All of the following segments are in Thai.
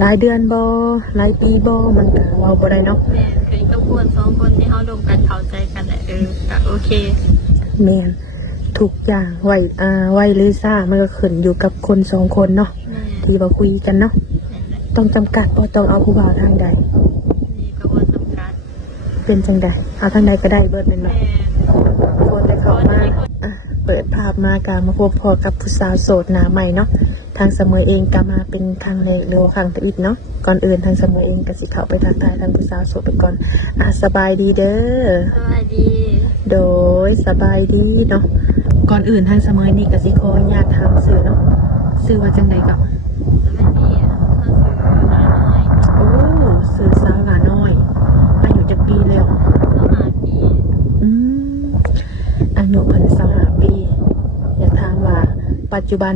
หลายเดือนบ่หลายปีบ่มันก็เว้าบ่ได้เนาะแม่นคือกับคนสองคนที่เขาดมกันเข้าใจกันแหละก็โอเคแม่นทุกอย่างไวหรือซ่ามันก็ขึ้นอยู่กับคนสองคนเนาะที่ว่าคุยกันเนาะต้องจำกัดบ่ต้องเอาผู้บ่าวทางใดนี่ก็บ่จำกัดเป็นจังใดเอาทางใดก็ได้เบิดนั่นเนาะคนได้เข้ามาเปิดภาพมากามาพบพอกับผู้สาวโสดหน้าใหม่เนาะทางเสมอเองก็มาเป็นครั้งแรกหรือครั้งที่อีกเนาะก่อนอื่นทางเสมอเองก็สิเข้าไปทักทายทางผู้สาวโสดไปก่อนสบายดีเด้อสบายดีโดยสบายดีเนาะก่อนอื่นทางเสมอนี่ก็สิขออนุญาตถามชื่อเนาะชื่อว่าจังใดก็สบายดีโอ้ชื่อสาวหลาน้อยอายุจักปีแล้ว25ปีอายุเพิ่น25ปีอยากถามว่าปัจจุบัน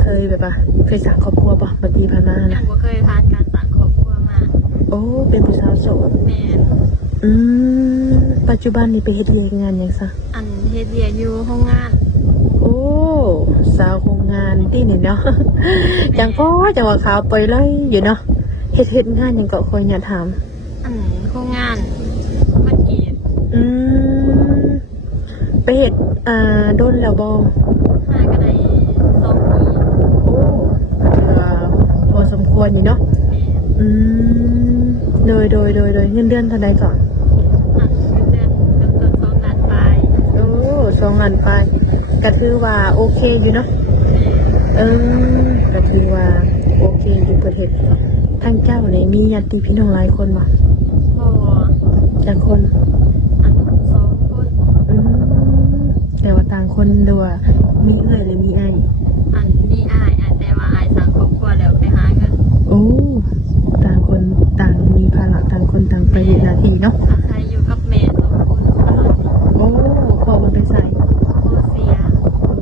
เคยแบบว่าเคยสร้างครอบครัวป่ะเมื่อกี้ผ่านมานะบ่เคยผ่านการสร้างครอบครัวมาโอ้เป็นผู้สาวโสดแม่นปัจจุบันนี่ไปเฮ็ดงานหยังซะเฮ็ดเวียกอยู่โรงงานโอ้สาวโรงงานที่นี่เนาะจังว่าขาวไปเลยอยู่เนาะเฮ็ดงานหยังก็ค่อยเนี่ยถามโรงงานมันเกียรติไปเฮ็ดโดนแล้วบ่มาก็ได้2 ปีโอ้พอสมควรอยู่เนาะโดยเงินเดือนเท่าใดก่อนเดือน2 ล้านปลายโอ้2 ล้านปลายก็ถือว่าโอเคอยู่เนาะก็ถือว่าโอเคอยู่ประเทศทางเจ้าเนี่ยมีญาติพี่น้องหลายคนบ่จักคน2 คนแต่ว่าต่างคนดูว่ามีเอื้อยหรือมีอ้ายมีอ้ายแต่ว่าอ้ายสร้างครอบครัวแล้วไปหาเงินโอ้ต่างคนต่างมีภาระต่างคนต่างไปหน้าที่เนาะอาศัยอยู่กับแม่2 คนตลอดโอ้พ่อมันไปใส่เสีย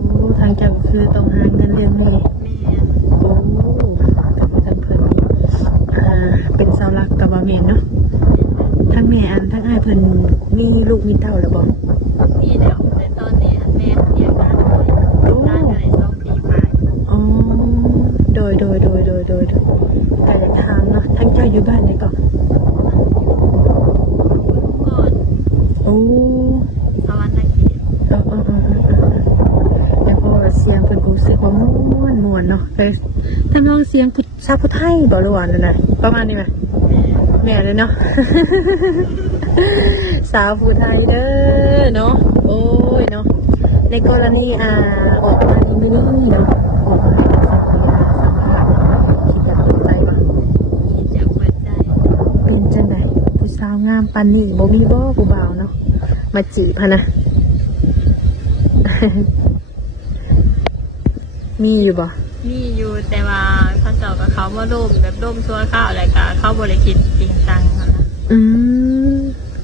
โอ้ทางเจ้าคือต้องหาเงินเดือนเลยโอ้ทางเพิ่นเป็นเสาหลักกับว่าแม่เนาะทั้งแม่ทั้งอ้ายเพิ่นมีลูกมีเต้าแล้วบ่มีแล้วแต่ตอนนี้แม่เรียกงานได้2 ปีไปอ๋อโดยก็จะถามเนาะทั้งเจ้าอยู่บ้านได้ก่อนโอ้สวรรค์เขตแต่พอเสียงเพิ่นรู้สึกว่าม่วนเนาะแต่ทำนองเสียงชาวพุทธไทยบ่รู้ว่านั่นน่ะประมาณนี้มั้ยแม่เลยเนาะสาวผู้ไทยเด้อเนาะโอ้ยเนาะในกรณีออกมาที่นี่เนาะออกมาคิดจะเปิดใจป่ะคิดจะเปิดใจเป็นจังไดผู้สาวงามปานนี้บ่มีบ่ผู้บ่าวเนาะมาจีบนะมีอยู่บ่มีอยู่แต่ว่าเขาเจ้ากับเขามาร่มแบบร่มชั่วข้าวอะไรก็เขาบริคิดจริงจังนะ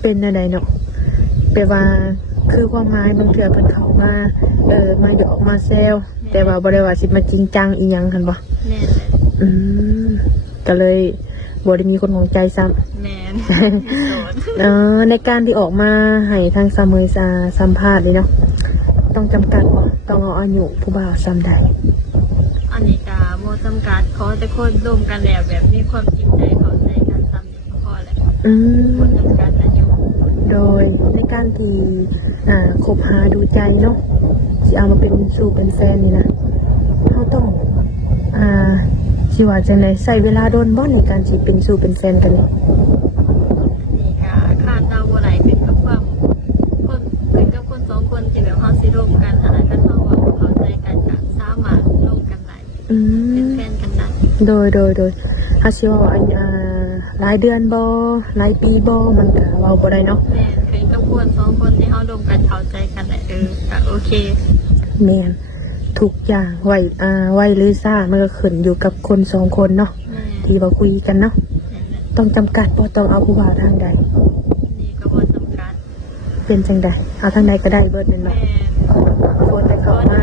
เป็นอะไรเนาะแปลว่าคือความหมายบางเทื่อเพิ่นเข้ามามาหยอกมาแซวแต่ว่าบ่ได้ว่าสิมาจริงจังอีหยังคั่นบ่แม่นก็เลยบ่ได้มีคนของใจซ้ำแม่นในการที่ออกมาให้ทางสามมือสัมภาษณ์เลยเนาะต้องจำกัดบ่ต้องเอาอายุผู้บ่าวซ้ำใดอันนี้ก็บ่จำกัดขอแต่คนร่วมกันแล้วแบบมีความจริงใจเข้าใจกันซ้ำนี่ก็พอแล้วบ่จำกัดอายุโดยในการที่คบหาดูใจเนาะสิเอามาเป็นสู่เป็นแฟนนี่นะเฮาต้องสิว่าจังได๋ใช้เวลาโดนบ่ในการสิเป็นสู่เป็นแฟนกันนี่ก็คาดเดาบ่ได้เป็นกับความคนเป็นกับคน2 คนที่แบบเฮาสิร่วมกันอันนั้นก็เฮาว่าเข้าใจกันก็สามารถร่วมกันได้เป็นแฟนกันได้โดยเฮาสิว่าหลายเดือนบ่หลายปีบ่มันก็เว้าบ่ได้เนาะแม่คือกับคน2 คนที่เฮาร่วมกันเข้าใจกันได้ก็โอเคแม่นทุกอย่างไวหรือซ่ามันก็ขึ้นอยู่กับคน2 คนเนาะที่ว่าคุยกันเนาะต้องจำกัดบ่ต้องเอาผู้บ่าวทางใดนี่ก็บ่จำกัดเป็นจังใดเอาทางใดก็ได้เบิดนั่นเนาะคนได้เข้ามา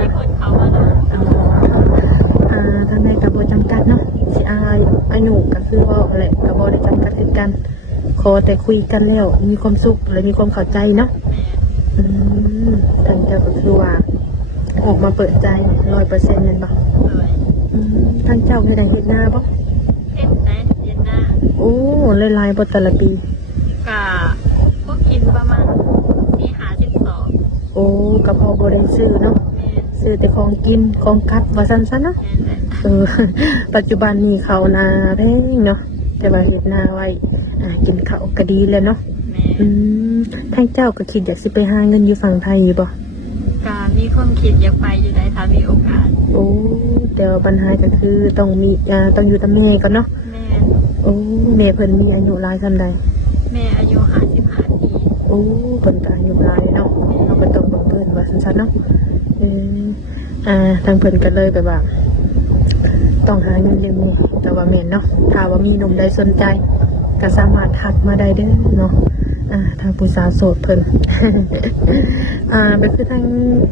ทางใดก็บ่จำกัดเนาะสิอายุก็คือว่าแหละก็บ่ได้จำกัดคือกันขอแต่คุยกันแล้วมีความสุขและมีความเข้าใจเนาะทางเจ้าก็คือว่าออกมาเปิดใจ 100% นั่นบ่ ทางเจ้าให้ได้เฮ็ดนาบ่ เฮ็ดได้เย็นหน้า โอ้หลายๆบ่แต่ละปี กะพวกกินประมาณ4-52 โอ้ก็พอบ่ได้ซื้อเนาะ แม่น ซื้อแต่ของกินของกัดว่าซั่นๆเนาะ แม่นแหละ ปัจจุบันนี้เขาวนาแพงเนาะแต่ว่าเฮ็ดนาไว้กินข้าวก็ดีแล้วเนาะ แม่ อืมทางเจ้าก็คิดอยากสิไปหาเงินอยู่ฝั่งไทยอยู่บ่ กะมีความคิดอยากไปอยู่ได้ถ้ามีโอกาส โอ้แต่ว่าปัญหาก็คือต้องมีต้องอยู่กับแม่ก่อนเนาะ แม่ โอ้แม่เพิ่นมีอายุหลายซำใด แม่อายุ55 ปี โอ้เพิ่นก็อายุหลายเนาะเราก็ต้องเบิ่งเพิ่นว่าซั่นๆเนาะเอทางเพิ่นก็เลยแบบว่า ต้องหาเงินเลี้ยงแม่แต่ว่าแม่นเนาะถ้าว่ามีหนุ่มใดสนใจก็สามารถทักมาได้เด้อเนาะทางผู้สาวโสดเพิ่น เป็นคือทาง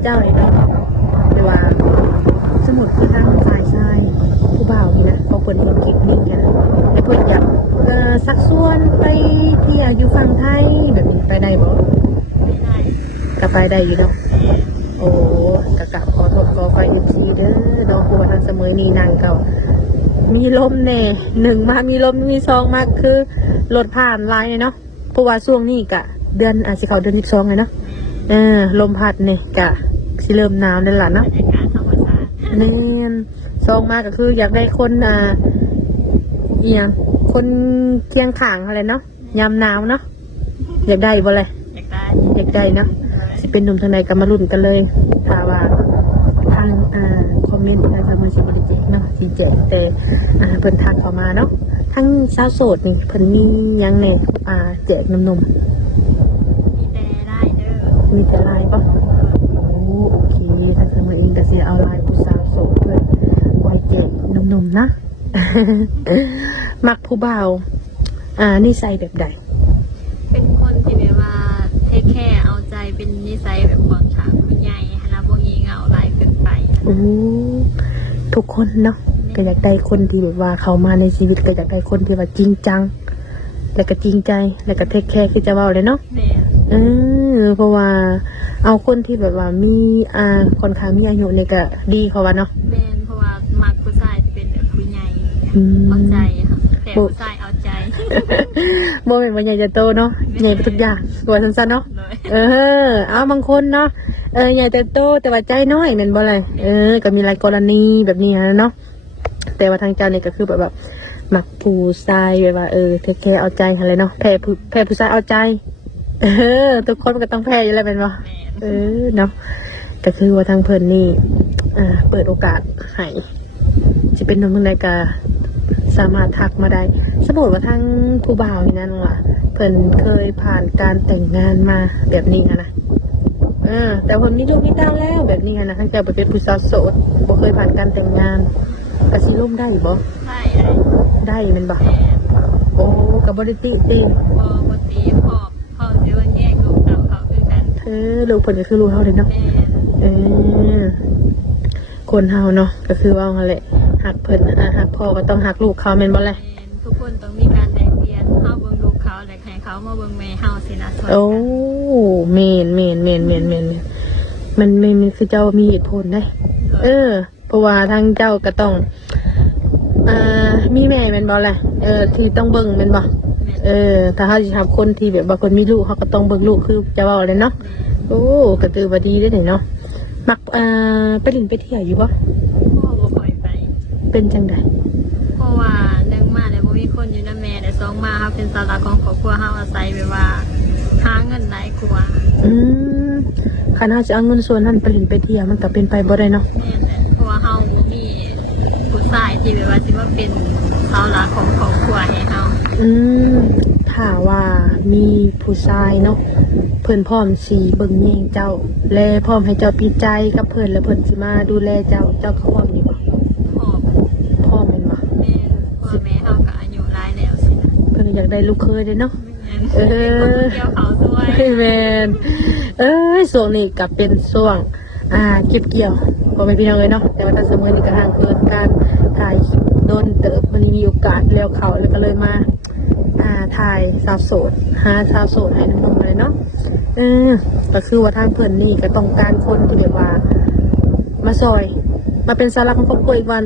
เจ้านี่เนาะแต่ว่าสมมุติคือทางฝ่ายชายผู้บ่าวนี่นะพอเพิ่นคนคิดนี่กันให้เพิ่นอยากสักส่วนไปเที่ยวอยู่ฝั่งไทยแบบนี้ไปได้บ่ ไม่ได้ ก็ไปได้อยู่เนาะ แม่ โอ้กะกะขอโทษขอไฟอีกทีเด้อน้องผู้ว่าทางเสมอนี่นางเก่ามีลมแน่หนึ่งมากมีลมมีสองมากคือรถผ่านลายเนาะเพราะว่าช่วงนี้กะเดือนอาจจะเข้าเดือน12เลยเนาะลมพัดเนี่ยกะสิเริ่มหนาวนั่นแหละ บร เนาะ รยากาศธรรมชาติ นี่สองมากก็คืออยากได้คนเอียงคนเคียงข้างอะไรเนาะยามหนาวเนาะอยากได้บ่เลย อยากได้ อยากได้เนาะสิเป็นหนุ่มทางใดก็มาลุ้นกันเลยถ้าว่าทางคอมเมนต์ทางสมาชิกบริจาคเนาะสิแจกแต่เพิ่นทักเข้ามาเนาะทั้งสาวโสดนี่เพิ่นมีหยังแหน่แจกหนุ่ม มีแต่ได้เด้อ ๆมีแต่ลายปะโอ้โอเคทางสมาเองก็สิเอาลายผู้สาวโสดเพิ่นไว้แจกหนุ่มๆนะ มักผู้บ่าวนิสัยแบบใด เป็นคนที่แบบว่าเทคแคร์เอาใจเป็นนิสัยแบบความฉางผู้ใหญ่ฮะนะพวกนี้เหงาหลายเกินไป โอ้ทุกคนเนาะก็อยากได้คนที่แบบว่าเขามาในชีวิตก็อยากได้คนที่ว่าจริงจัง แล้วก็จริงใจแล้วก็เทคแคร์คือจะเว้าเลยเนาะ แม่ เพราะว่าเอาคนที่แบบว่ามีค่อนข้างมีอายุเนี่ยก็ดีเขาว่าเนาะ แม่นเพราะว่ามักผู้ชายที่เป็นแบบผู้ใหญ่ อืม เอาใจค่ะแต่ผู้ชายเอาใจ โมเมนต์ว่าใหญ่จะโตเนาะใหญ่ไปทุกอย่างตัวสั้นๆเนาะ เลย เอาบางคนเนาะใหญ่แต่โตแต่ว่าใจน้อยนั่นบ่เลยก็มีหลายกรณีแบบนี้นะเนาะแต่ว่าทางเจ้าเนี่ยก็คือแบบมักผู้ชายแบบว่าเทคแคร์เอาใจอะไรเนาะแพ้ผู้ชายเอาใจทุกคนมันก็ต้องแพ้อยู่แล้วเป็นบ่ แม่น เนาะก็คือว่าทางเพิ่นนี่เปิดโอกาสให้จะเป็นหนุ่มคนใดก็สามารถทักมาได้สมมติว่าทางผู้บ่าวนี่นั่นว่าเพิ่นเคยผ่านการแต่งงานมาแบบนี้นะแต่คนมีลูกมีเต้าแล้วแบบนี้นะทางเจ้าบ่เป็นผู้สาวโสดบ่เคยผ่านการแต่งงานก็สิร่วมได้บ่ ใช่เลย ได้แม่นบ่ แม่น โอ้ก็บ่ได้ติเต็ม พอบตีพ่อเดี๋ยวแยกลูกเต่าเขาคือกัน ลูกเพิ่นก็คือลูกเฮาเลยเนาะ แม่น คนเฮาเนาะก็คือว่าหั่นแหละหักเพิ่นหักพ่อก็ต้องหักลูกเขาแม่นบ่แหละ แม่นทุกคนต้องมีการแบ่งเปลี่ยนเฮาเบิ่งลูกเขาแล้วให้เขามาเบิ่งแม่เฮาสินะช่วย โอ้ กัน เมนมันคือเจ้ามีเหตุผลได้เพราะว่าทางเจ้าก็ต้องมีแม่แม่นบ่แหละที่ต้องเบิ่งแม่นบ่ แม่น ถ้าเขาสิทำคนที่แบบบางคนมีลูกเขาก็ต้องเบิ่งลูกคือจะเว้าเลยเนาะโอ้ก็ตือว่าดีเด้อนี่เนาะมักไปเลินไปเที่ยวอยู่บ่ พ่อบ่ปล่อยไป เป็นจังได๋ เพราะว่าหนึ่งมาแล้วบ่มีคนอยู่นำแม่แต่สองมาเฮาเป็นเสาหลักของครอบครัวเฮาอาศัยแบบว่าหาเงินหลายกว่า คันเฮาสิเอาเงินส่วนนั้นไปเลินไปเที่ยวมันก็เป็นไปบ่ได้เนาะ แม่นแหละเพราะว่าเฮาบ่มีผู้ชายที่แบบว่าสิมาเป็นเสาหลักของครอบครัวให้เฮา ถ้าว่ามีผู้ชายเนาะเพิ่นพร้อมสิเบิ่งแยงเจ้า และพร้อมให้เจ้าปีใจกับเพิ่นแล้วเพิ่นสิมาดูแลเจ้าก็พร้อมนี่บ่ พ่อ พร้อมแม่นบ่ แม่พ่อแม่เขาก็อายุหลายแล้วสินะ เพิ่นก็อยากได้ลูกเคยเด้เนาะ แม่นเป็นคนเกี่ยวเขาด้วย แม่นช่วงนี้ก็เป็นช่วงเก็บเกี่ยวบ่แม่นพี่น้องเอ้ยเนาะแต่ว่าถ้าสมมุตินี่ก็ห่างเกินการถ่ายโดนเติบมันมีโอกาสแล้วเขาแล้วก็เลยมาถ่ายสาวโสดหาสาวโสดให้น้องๆเลยเนาะก็คือว่าทางเพิ่นนี่ก็ต้องการคนที่แบบว่ามาซอย มาเป็นสาระของครอบครัวอีกวัน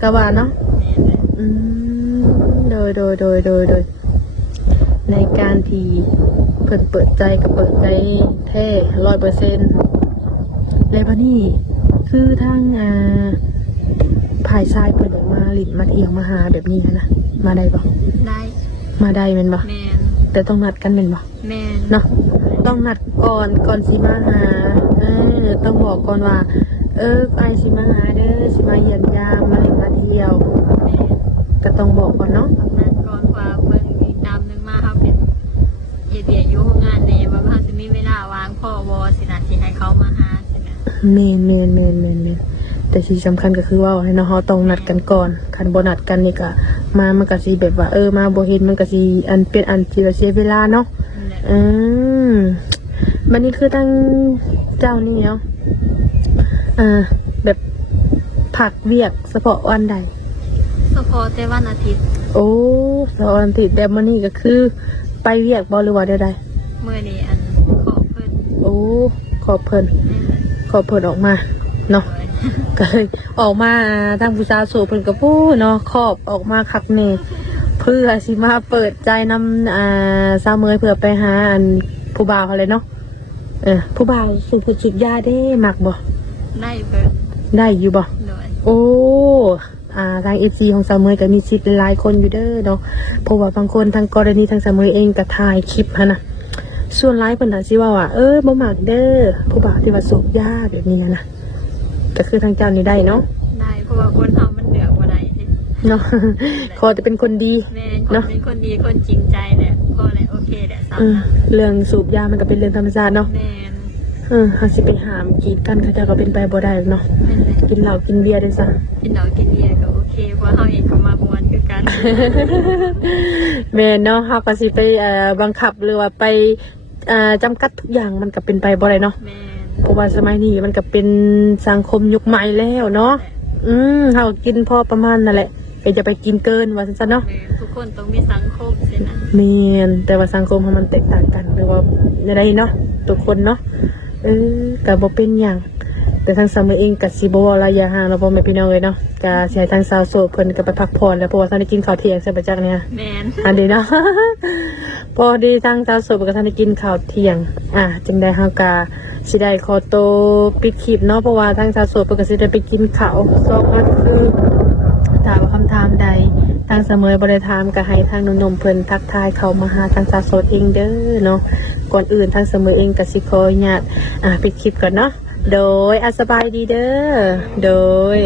กะว่าเนาะ แม่นเลย อืมโดยในการที่เพิ่นเปิดใจกับเปิดใจแท้100%เลยพะนี่คือทางภายซ้ายเพิ่นออกมาหลินมาเที่ยวมาหาแบบนี้นะมาได้บ่ ได้ มาได้แม่นบ่ แม่น แต่ต้องนัดกันแม่นบ่ แม่น เนาะต้องนัดก่อนสิมาหาต้องบอกก่อนว่าไอสิมาหาเด้อสิมาเยี่ยมยามมาเที่ยว แม่น ก็ต้องบอกก่อนเนาะ ทำงานก่อนว่าเบิ่งติดตามนึงมาเฮาเป็นเฮ็ดเวียกอยู่โรงงานแน่ว่าเฮาสิมีเวลาว่างพอบ่สินะสิให้เขามาหาสินะ เมนแต่สิ่งสำคัญก็คือว่าให้เนาะเราต้องนัดกันก่อนคันบ่นัดกันนี่ก็มันก็สิแบบว่ามาบ่เห็นมันก็สิอันเป็นอันที่เสียเวลาเนาะ นั่นแหละ บัดนี้คือตั้งเจ้านี่เนาะแบบผักเวียกเฉพาะวันใด เฉพาะแต่วันอาทิตย์ โอ้สอนติดแบบมันนี่ก็คือไปเวียกบอหรือว่าใด มื้อนี้อันขอเพิ่น ๆโอ้ขอบเพิ่น แม่นเลย ขอบเพิ่นออกมาเนาะ ก็เลยออกมาทางผู้สาวโสดเพิ่นก็ปู้เนาะขอบออกมาคักแน่เพื่อสิมาเปิดใจนำสาวเมยเพื่อไปหาอันผู้บ่าวเขาเลยเนาะผู้บ่าวสุดยาเด้มักบ่ ได้เบิด ได้อยู่บ่ โดย โอ้ทาง FC ของสาวเมยก็มีสิทธิ์หลายคนอยู่เด้อเนาะเพราะว่าบางคนทางกรณีทางสาวเมยเองก็ถ่ายคลิปหั่นน่ะส่วนหลายเพิ่นน่ะสิว่าบ่มักเด้อผู้บ่าวที่ว่าสูบยาแบบนี้นะก็คือทางเจ้านี่ได้เนาะ ได้เพราะว่าคนเฮามันเลือกบ่ได้เด้ เนาะ ขอจะเป็นคนดี แม่นคนเป็นคนดีคนจริงใจแหละพอแหละโอเคแหละสำนัก เรื่องสูบยามันก็เป็นเรื่องธรรมชาติเนาะ แม่น หาสิไปหามกีดกันเขาเจะก็เป็นไปบ่ได้เนาะ แม่นเลย กินเหล้ากินเบียร์ได้ซะ กินเหล้ากินเบียร์ก็โอเคเพราะเฮาเองก็มาม่วนคือกัน แม่นเนาะเฮาก็สิไปบังคับหรือว่าไปจำกัดทุกอย่างมันก็เป็นไปบ่ได้เนาะ แม่น เพราะว่าสมัยนี้มันก็เป็นสังคมยุคใหม่แล้วเนาะเฮากินพอประมาณนั่นแหละก็จะไปกินเกินว่าซั่นๆเนาะ แม่นทุกคนต้องมีสังคมสินะ แม่นแต่ว่าสังคมมันแตกต่างกันหรือว่าอะไรเนาะทุกคนเนาะก็บ่เป็นหยังแต่ทางสามีเองก็สิบ่ว่าระยะห่างเราบ่แม่พี่น้องเลยเนาะก็สิให้ทางสาวโสดเพิ่นก็ไปพักผ่อนแล้วเพราะว่าท่านได้กินข้าวเที่ยงใช่บ่จักเนี่ย แม่น อันนี้เนาะ พอดีทางสาวโสดเพิ่นก็ท่านได้กินข้าวเที่ยงจึงได้เฮาก็สิได้ขอตัวปิดคลิปเนาะเพราะว่าทางสาวโสดเพิ่นก็สิได้ไปกินข้าวซอกก็คือถามว่าคำถามใดทางเสมอบริถามก็ให้ทางหนุ่มๆเพิ่นทักทายเขามาหาทางสาวโสดเองเด้อเนาะก่อนอื่นทางเสมอเองก็สิขออนุญาตปิดคลิปก่อนเนาะโดยสบายดีเด้อโดย